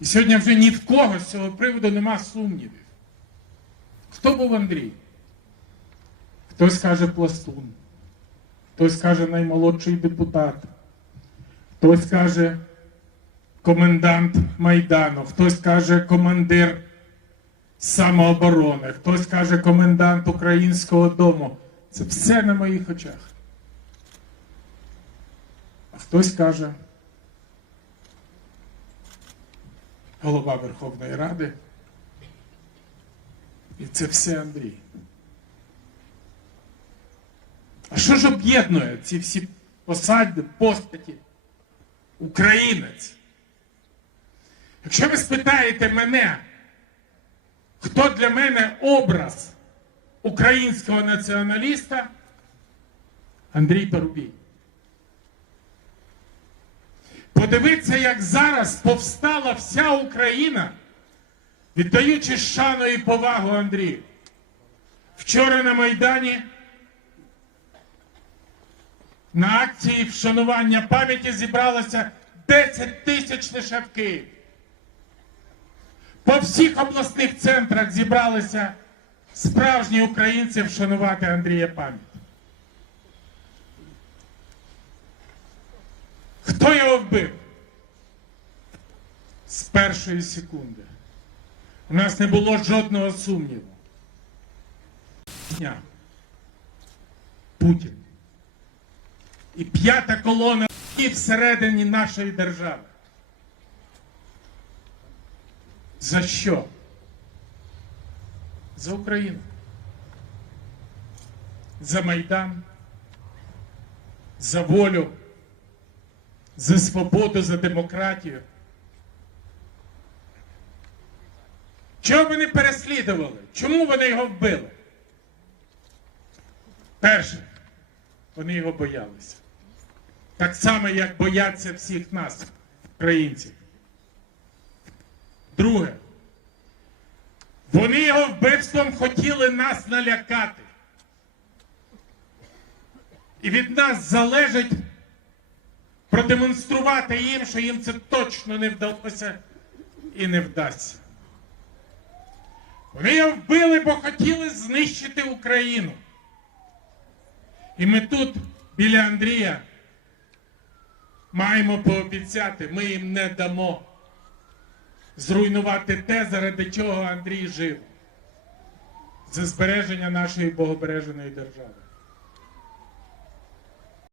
І сьогодні вже ні в кого з цього приводу нема сумнівів. Хто був Андрій? Хтось каже пластун, хтось каже наймолодший депутат, хтось каже комендант Майдану, хтось каже командир самооборони, хтось каже комендант Українського дому. Це все на моїх очах. А хтось каже голова Верховної Ради. І це все Андрій. А що ж об'єднує ці всі посади, постаті? Українець. Якщо ви спитаєте мене, хто для мене образ українського націоналіста, Андрій Парубій. Подивіться, як зараз повстала вся Україна, віддаючи шану і повагу Андрію. Вчора на Майдані на акції вшанування пам'яті зібралося 10 тисяч лише в Києві. По всіх обласних центрах зібралися справжні українці вшанувати Андрія пам'ять. Хто його вбив? Першої секунди. У нас не було жодного сумніву. Путін. І п'ята колона і всередині нашої держави. За що? За Україну. За Майдан. За волю. За свободу, за демократію. Чого вони переслідували? Чому вони його вбили? Перше, вони його боялися. Так само, як бояться всіх нас, українців. Друге, вони його вбивством хотіли нас налякати. І від нас залежить продемонструвати їм, що їм це точно не вдалося і не вдасться. Вони його вбили, бо хотіли знищити Україну. І ми тут, біля Андрія, маємо пообіцяти, ми їм не дамо зруйнувати те, заради чого Андрій жив. За збереження нашої богобереженої держави.